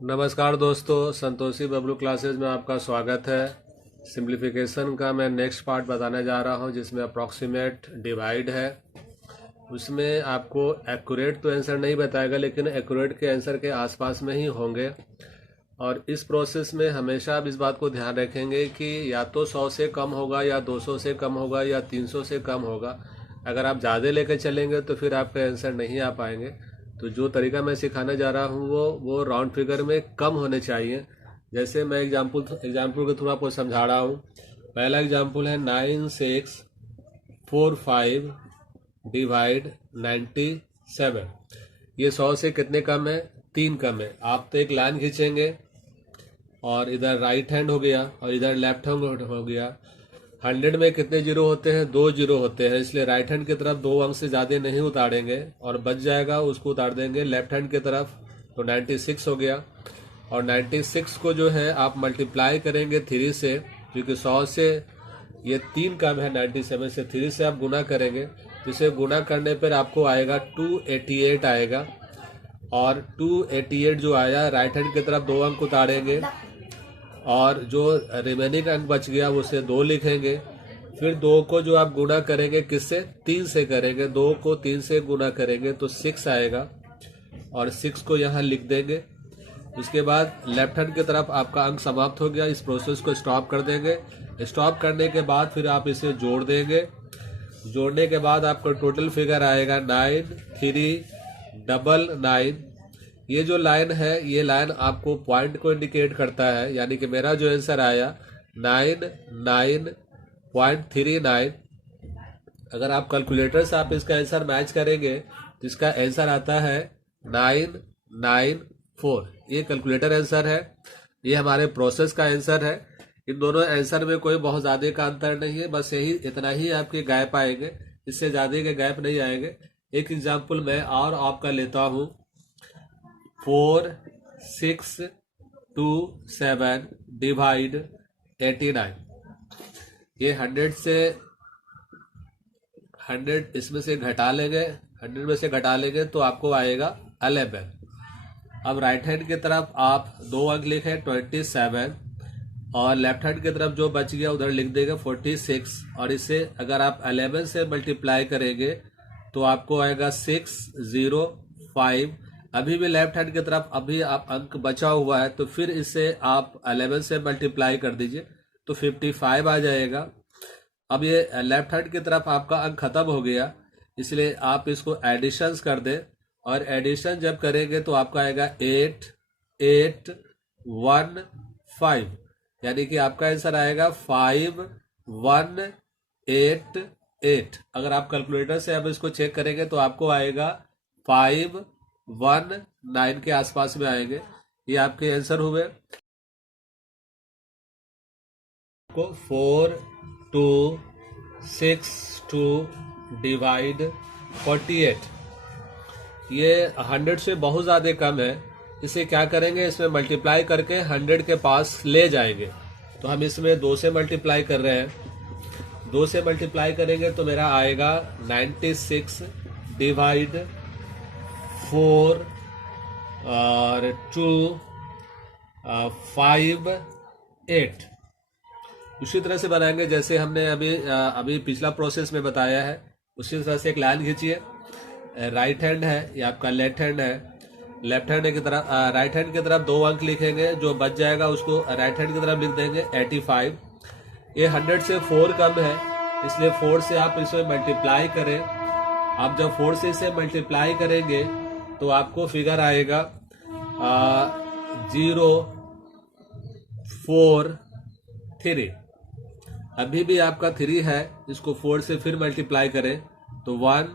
नमस्कार दोस्तों, संतोषी बबलू क्लासेस में आपका स्वागत है। सिंप्लीफिकेशन का मैं नेक्स्ट पार्ट बताने जा रहा हूं, जिसमें अप्रॉक्सीमेट डिवाइड है। उसमें आपको एक्यूरेट तो आंसर नहीं बताएगा, लेकिन एक्यूरेट के आंसर के आसपास में ही होंगे। और इस प्रोसेस में हमेशा आप इस बात को ध्यान रखेंगे कि या तो 100 से कम होगा, या 200 से कम होगा, या 300 से कम होगा। अगर आप ज़्यादा लेकर चलेंगे तो फिर आपका आंसर नहीं आ पाएंगे। तो जो तरीका मैं सिखाने जा रहा हूँ वो राउंड फिगर में कम होने चाहिए। जैसे मैं एग्जाम्पल के थ्रू आपको समझा रहा हूँ। पहला एग्जाम्पल है 9645 डिवाइड 97। ये 100 से कितने कम है? 3 कम है। आप तो एक लाइन खींचेंगे और इधर राइट हैंड हो गया और इधर लेफ्ट हैंड हो गया। 100 में कितने जीरो होते हैं? 2 जीरो होते हैं, इसलिए राइट हैंड की तरफ 2 अंक से ज़्यादा नहीं उतारेंगे और बच जाएगा, उसको उतार देंगे लेफ्ट हैंड की तरफ। तो 96 हो गया। और 96 को जो है आप मल्टीप्लाई करेंगे 3 से, क्योंकि 100 से ये 3 कम है। 97 से 3 से आप गुना करेंगे, जिसे गुना करने पर आपको आएगा 288 आएगा। और 288 जो आया, राइट हैंड की तरफ 2 अंक उतारेंगे और जो रिमेनिंग अंक बच गया उसे 2 लिखेंगे। फिर 2 को जो आप गुना करेंगे किससे? 3 से करेंगे। 2 को 3 से गुना करेंगे तो 6 आएगा और 6 को यहाँ लिख देंगे। उसके बाद लेफ्ट हैंड की तरफ आपका अंक समाप्त हो गया। इस प्रोसेस को स्टॉप कर देंगे। स्टॉप करने के बाद फिर आप इसे जोड़ देंगे। जोड़ने के बाद आपका टोटल फिगर आएगा 9399। ये जो लाइन है, ये लाइन आपको पॉइंट को इंडिकेट करता है, यानी कि मेरा जो आंसर आया 99.39। अगर आप कैलकुलेटर से आप इसका आंसर मैच करेंगे तो इसका आंसर आता है 994। ये कैलकुलेटर आंसर है, ये हमारे प्रोसेस का आंसर है। इन दोनों आंसर में कोई बहुत ज़्यादा का अंतर नहीं है, बस यही इतना ही आपके गैप आएंगे, इससे ज़्यादा के गैप नहीं आएंगे। एक एग्जाम्पल मैं और आपका लेता हूँ। 4627 डिवाइड 89। ये 100 इसमें से घटा लेंगे, 100 में से घटा लेंगे तो आपको आएगा 11। अब राइट हैंड की तरफ आप 2 अंक लिखे 27 और लेफ्ट हैंड की तरफ जो बच गया उधर लिख देंगे 46। और इसे अगर आप 11 से मल्टीप्लाई करेंगे तो आपको आएगा 605। अभी भी लेफ्ट हैंड की तरफ अभी आप अंक बचा हुआ है, तो फिर इसे आप 11 से मल्टीप्लाई कर दीजिए तो 55 आ जाएगा। अब ये लेफ्ट हैंड की तरफ आपका अंक खत्म हो गया, इसलिए आप इसको एडिशंस कर दें। और एडिशन जब करेंगे तो आपका आएगा 8815, यानी कि आपका आंसर आएगा 5188। अगर आप कैलकुलेटर से अब इसको चेक करेंगे तो आपको आएगा 519 के आसपास में आएंगे। ये आपके आंसर हुए। को 4262 डिवाइड 48। ये 100 से बहुत ज़्यादा कम है। इसे क्या करेंगे? इसमें मल्टीप्लाई करके 100 के पास ले जाएंगे। तो हम इसमें 2 से मल्टीप्लाई कर रहे हैं। 2 से मल्टीप्लाई करेंगे तो मेरा आएगा 96 डिवाइड 4 और 258। उसी तरह से बनाएंगे जैसे हमने अभी पिछला प्रोसेस में बताया है। उसी तरह से एक लाइन खींचिए। राइट हैंड है, ये आपका लेफ्ट हैंड है। लेफ्ट हैंड की तरफ राइट हैंड की तरफ 2 अंक लिखेंगे, जो बच जाएगा उसको राइट हैंड की तरफ लिख देंगे 85। ये 100 से 4 कम है, इसलिए 4 से आप इसे मल्टीप्लाई करें। आप जब 4 से इसे मल्टीप्लाई करेंगे तो आपको फिगर आएगा 043। अभी भी आपका 3 है, इसको 4 से फिर मल्टीप्लाई करें तो 1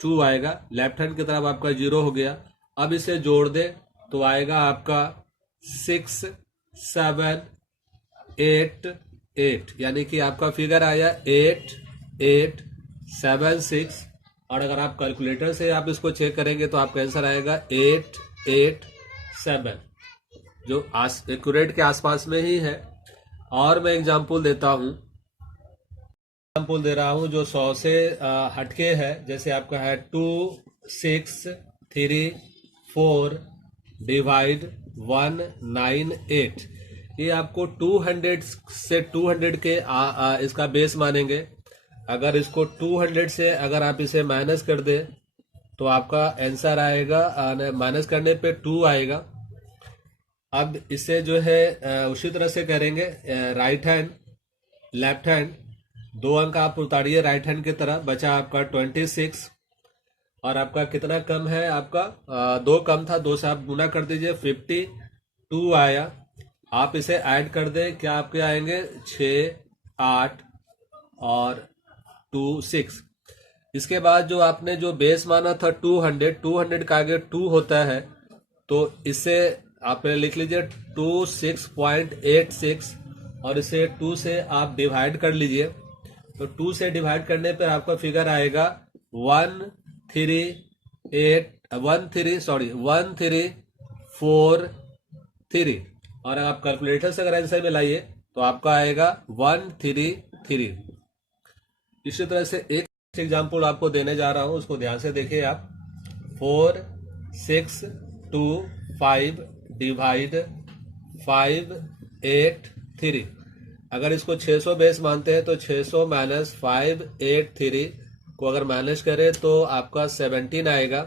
2 आएगा। लेफ्ट हैंड की तरफ आपका 0 हो गया। अब इसे जोड़ दे तो आएगा आपका 6788, यानी कि आपका फिगर आया 8876। और अगर आप कैलकुलेटर से आप इसको चेक करेंगे तो आपका आंसर आएगा 887, जो एक्यूरेट के आसपास में ही है। और मैं एग्जांपल देता हूं। एग्जाम्पल दे रहा हूं जो 100 से हटके है। जैसे आपका है 2634 डिवाइड 198। ये आपको 200 से 200 के इसका बेस मानेंगे। अगर इसको 200 से अगर आप इसे माइनस कर दे तो आपका आंसर आएगा, माइनस करने पे 2 आएगा। अब इसे जो है उसी तरह से करेंगे, राइट हैंड लेफ्ट हैंड, 2 अंक आप उतारिए राइट हैंड की तरफ, बचा आपका 26। और आपका कितना कम है, आपका 2 कम था, 2 से आप गुना कर दीजिए, 52 आया। आप इसे ऐड कर दें, क्या आपके आएंगे 6, 8 और 2, 6। इसके बाद जो आपने जो बेस माना था 200 का आगे 2 होता है, तो इसे आप लिख लीजिए 26.86 और इसे 2 से आप डिवाइड कर लीजिए। तो 2 से डिवाइड करने पर आपका फिगर आएगा 1343 और आप कैलकुलेटर से अगर आंसर में लाइए तो आपका आएगा 133। इसी तरह से एक एग्जाम्पल आपको देने जा रहा हूं, उसको ध्यान से देखिए आप। 4, 6, 2, 5 डिवाइड 5, 8, 3। अगर इसको 600 बेस मानते हैं तो 600 माइनस 583 को अगर माइनस करें तो आपका 17 आएगा।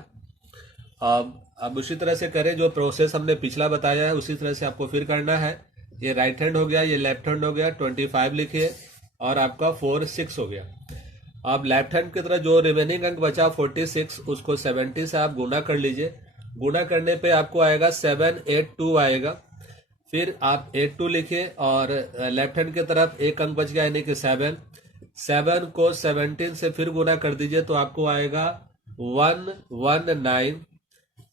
अब उसी तरह से करें, जो प्रोसेस हमने पिछला बताया है उसी तरह से आपको फिर करना है। ये राइट हैंड हो गया, ये लेफ्ट हैंड हो गया, 25 लिखिए और आपका 4, 6 हो गया। अब लेफ्ट हैंड की तरह जो रिमेनिंग अंक बचा 46, उसको 70 से आप गुना कर लीजिए। गुना करने पे आपको आएगा 782 आएगा। फिर आप 82 लिखिए और लेफ्ट हैंड की तरफ एक अंक बच गया यानी कि 7 को 17 से फिर गुना कर दीजिए तो आपको आएगा 119।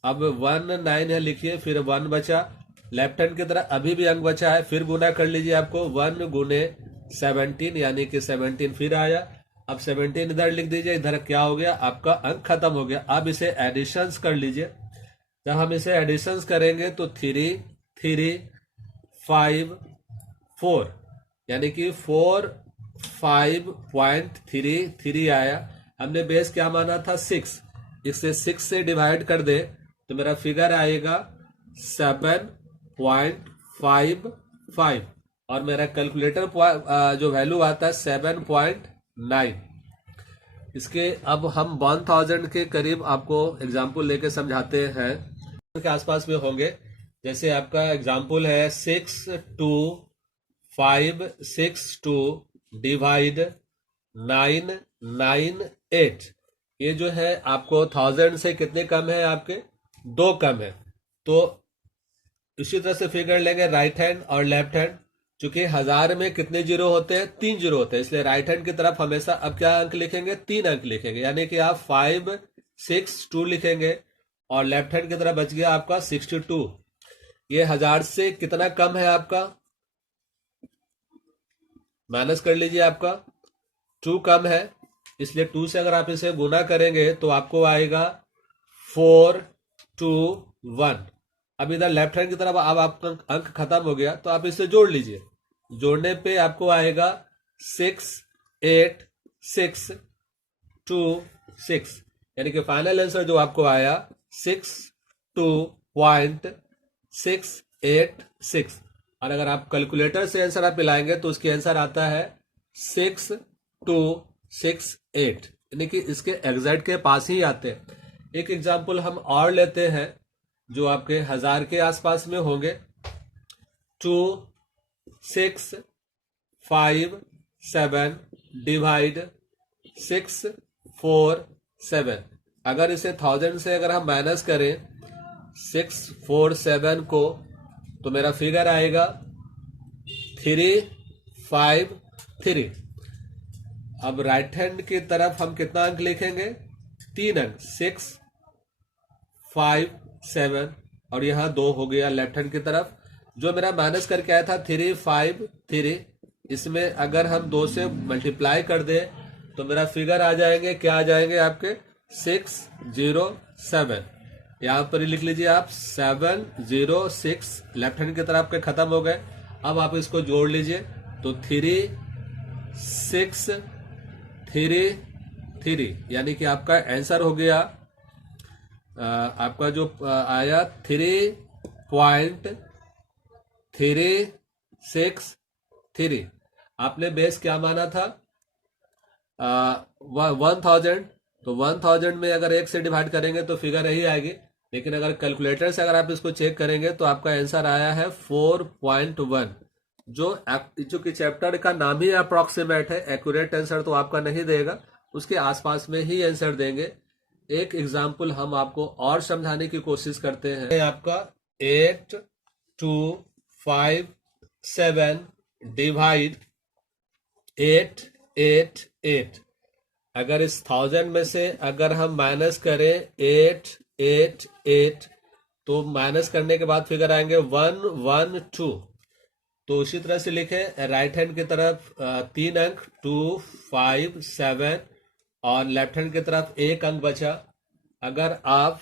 अब 19 है लिखिए, फिर 1 बचा, लेफ्ट हैंड की तरफ अभी भी अंक बचा है, फिर गुना कर लीजिए, आपको 1 गुने 17 यानी कि 17 फिर आया। अब 17 इधर लिख दीजिए, इधर क्या हो गया, आपका अंक खत्म हो गया। अब इसे एडिशंस कर लीजिए। जब हम इसे एडिशंस करेंगे तो 3, 3, 5, 4 यानी कि 45.33 आया। हमने बेस क्या माना था 6, इसे 6 से डिवाइड कर दे तो मेरा फिगर आएगा 7.55 और मेरा कैलकुलेटर जो वैल्यू आता है 7.9। इसके अब हम 1000 के करीब आपको एग्जाम्पल लेके समझाते हैं, के आसपास में होंगे। जैसे आपका एग्जाम्पल है 62562 डिवाइड 998। ये जो है आपको 1000 से कितने कम है, आपके 2 कम है। तो इसी तरह से फिगर लेंगे राइट हैंड और लेफ्ट हैंड। चूंकि 1000 में कितने जीरो होते हैं, 3 जीरो होते हैं, इसलिए राइट हैंड की तरफ हमेशा अब क्या अंक लिखेंगे, 3 अंक लिखेंगे, यानी कि आप 562 लिखेंगे और लेफ्ट हैंड की तरफ बच गया आपका 62। ये 1000 से कितना कम है, आपका माइनस कर लीजिए, आपका 2 कम है, इसलिए 2 से अगर आप इसे गुना करेंगे तो आपको आएगा 421। अब इधर लेफ्ट हैंड की तरफ अब आपका अंक खत्म हो गया तो आप इसे जोड़ लीजिए। जोड़ने पे आपको आएगा 68626 यानी कि फाइनल आंसर जो आपको आया 62.686। और अगर आप कैलकुलेटर से आंसर आप मिलाएंगे तो उसकी आंसर आता है 6268, यानी कि इसके एग्जैक्ट के पास ही आते हैं। एक एग्जाम्पल हम और लेते हैं जो आपके 1000 के आसपास में होंगे। 2657 डिवाइड 647। अगर इसे 1000 से अगर हम माइनस करें 647 को तो मेरा फिगर आएगा 353। अब राइट हैंड की तरफ हम कितना अंक लिखेंगे, 3 अंक, 6, 5, 7 और यहाँ 2 हो गया लेफ्ट हैंड की तरफ। जो मेरा माइनस करके आया था 353, इसमें अगर हम 2 से मल्टीप्लाई कर दे तो मेरा फिगर आ जाएंगे, क्या आ जाएंगे आपके 607। यहाँ पर लिख लीजिए आप 706। लेफ्ट हैंड की तरफ आपके खत्म हो गए। अब आप इसको जोड़ लीजिए तो 3633 यानी कि आपका आंसर हो गया आपका जो आया 9.363। आपने बेस क्या माना था? 1000। तो 1000 में अगर 1 से डिवाइड करेंगे तो फिगर यही आएगी, लेकिन अगर कैलकुलेटर से अगर आप इसको चेक करेंगे तो आपका आंसर आया है 4.1। जो कि चैप्टर का नाम ही अप्रोक्सीमेट है, एक्यूरेट आंसर तो आपका नहीं देगा, उसके आसपास में ही आंसर देंगे। एक एग्जाम्पल हम आपको और समझाने की कोशिश करते हैं। आपका 8257 डिवाइड 888। अगर इस 1000 में से अगर हम माइनस करें 888 तो माइनस करने के बाद फिगर आएंगे 112। तो उसी तरह से लिखे राइट हैंड की तरफ 3 अंक 257 और लेफ्ट हैंड की तरफ 1 अंक बचा। अगर आप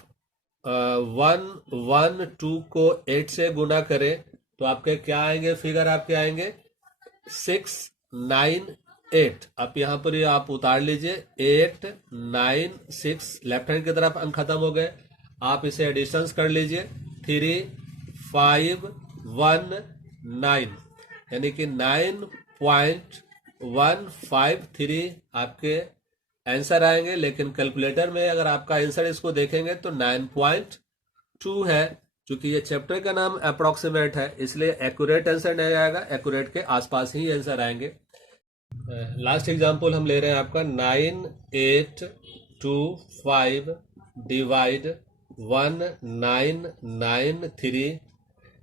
112 को 8 से गुना करें तो आपके क्या आएंगे? फिगर आपके आएंगे 698। आप यहाँ पर आप उतार लीजिए 896। लेफ्ट हैंड की तरफ अंक खत्म हो गए, आप इसे एडिशंस कर लीजिए 3519, यानी कि 9.153 आपके आंसर आएंगे। लेकिन कैलकुलेटर में अगर आपका आंसर इसको देखेंगे तो 9.2 है। क्योंकि ये चैप्टर का नाम अप्रोक्सीमेट है इसलिए एक्यूरेट आंसर नहीं आएगा, एक्यूरेट के आसपास ही आंसर आएंगे। लास्ट एग्जांपल हम ले रहे हैं आपका 9825 डिवाइड 1993।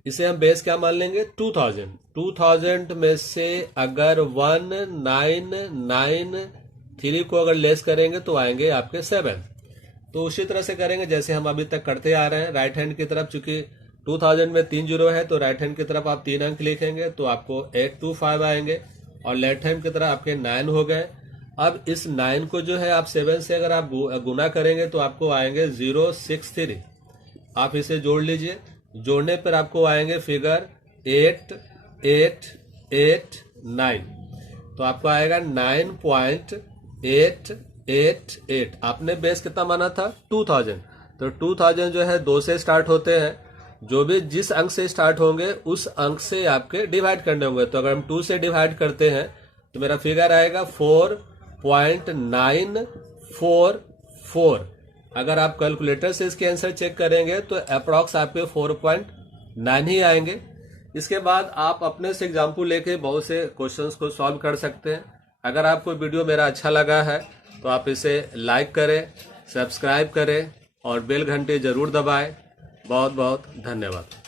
इसे हम बेस क्या मान लेंगे? 2000 में से अगर 1993 को अगर लेस करेंगे तो आएंगे आपके 7। तो उसी तरह से करेंगे जैसे हम अभी तक करते आ रहे हैं। राइट हैंड की तरफ चूंकि 2000 में 3 जीरो है तो राइट हैंड की तरफ आप 3 अंक लिखेंगे तो आपको 825 आएंगे, और लेफ्ट हैंड की तरफ आपके 9 हो गए। अब इस 9 को जो है आप 7 से अगर आप गुना करेंगे तो आपको आएंगे 063। आप इसे जोड़ लीजिए, जोड़ने पर आपको आएंगे फिगर 8889। तो आपको आएगा 9.888। आपने बेस कितना माना था? 2000। तो 2000 जो है 2 से स्टार्ट होते हैं, जो भी जिस अंक से स्टार्ट होंगे उस अंक से आपके डिवाइड करने होंगे। तो अगर हम 2 से डिवाइड करते हैं तो मेरा फिगर आएगा 4.944। अगर आप कैलकुलेटर से इसके आंसर चेक करेंगे तो अप्रॉक्स आपके 4.9 ही आएंगे। इसके बाद आप अपने से एग्जाम्पल लेके बहुत से क्वेश्चंस को सॉल्व कर सकते हैं। अगर आपको वीडियो मेरा अच्छा लगा है तो आप इसे लाइक करें, सब्सक्राइब करें और बेल घंटे जरूर दबाएं। बहुत बहुत धन्यवाद।